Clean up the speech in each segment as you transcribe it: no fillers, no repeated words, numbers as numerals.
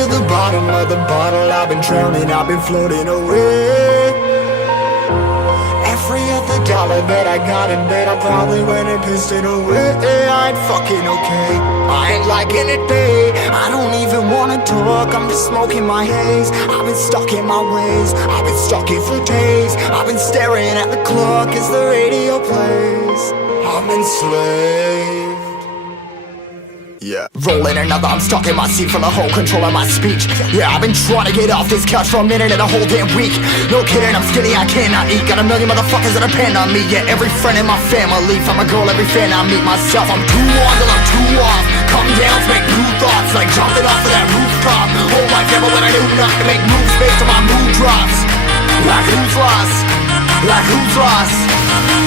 to the bottom of the bottle. I've been drowning, I've been floating away. Every other dollar that I got in bed, I probably went and pissed it away. I ain't fucking okay, I ain't liking it, babe. I don't even wanna talk, I'm just smoking my haze. I've been stuck in my ways, I've been stuck here for days. I've been staring at the clock as the radio plays. I'm enslaved. Yeah. Rolling another, I'm stuck in my seat, full of whole control of my speech. Yeah, I've been trying to get off this couch for a minute and a whole damn week. No kidding, I'm skinny, I cannot eat. Got a million motherfuckers that depend on me. Yeah, every friend in my family, from a girl, every fan I meet myself. I'm too on till I'm too off. Come down to make new thoughts, like jumping off of that rooftop. Whole life ever when I knew not to make moves based on my mood drops. Like who's lost? Like who's lost?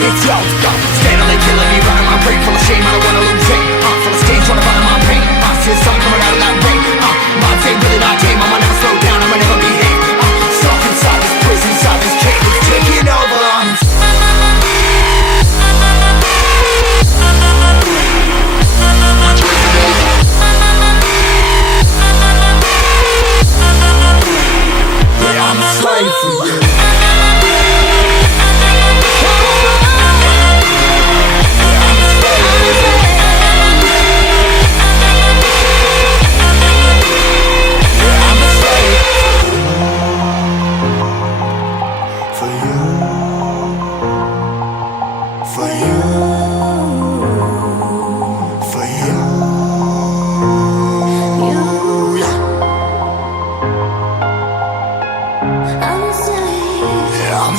It's yo, steadily killing me, running my brain full of shame. I don't wanna lose it, full of stage, trying to find my pain. See the sun coming out of that rain. Minds ain't really not tame. I'ma never slow down, I'ma never behave. Stuck inside this prison, inside this cage, it's taking over. Yeah, I'm a slave for you. I'm a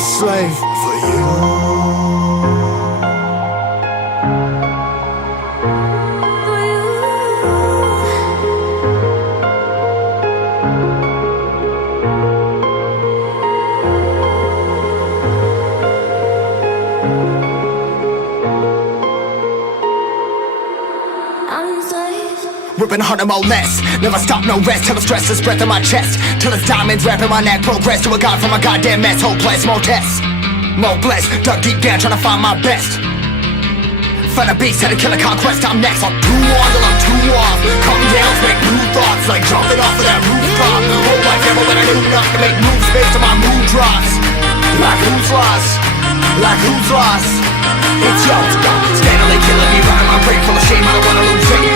slave for you. Ripping harder, more less. Never stop, no rest. Till the stress is breath in my chest. Till it's diamonds wrapping my neck. Progress to a god from a goddamn mess. Hopeless, more tests, more blessed. Dug deep down, trying to find my best. Find a beast, had to kill a conquest. I'm next. I'm too on till I'm too off. Come down, make new thoughts, like jumping off of that rooftop. Whole life ever when I knew not to make moves based on my mood drops. Like who's lost? Like who's lost? It's yo, steadily killing me, running my brain full of shame. I don't wanna lose it.